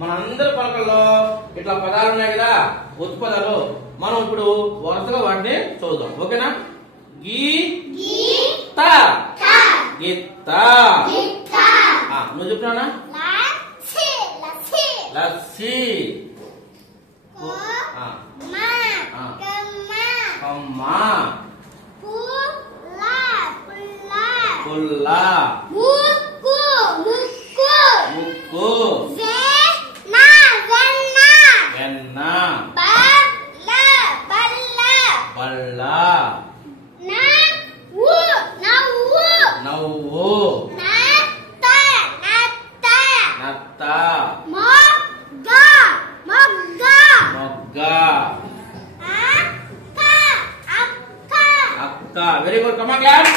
మన అందరి పలకల్లో ఇట్లా పదాలు ఉన్నాయి కదా, ఒత్తు పదాలు. మనం ఇప్పుడు వరుసగా వాటిని చూద్దాం, ఓకేనా? గీత, గీత. నువ్వు చెప్తున్నా? లస్సీ, అమ్మా, పుల్ల, ముక్కు, వెన్న, బల్ల, నవ్వు, నత్త, మొగ్గ, అక్క. Very good, come on class.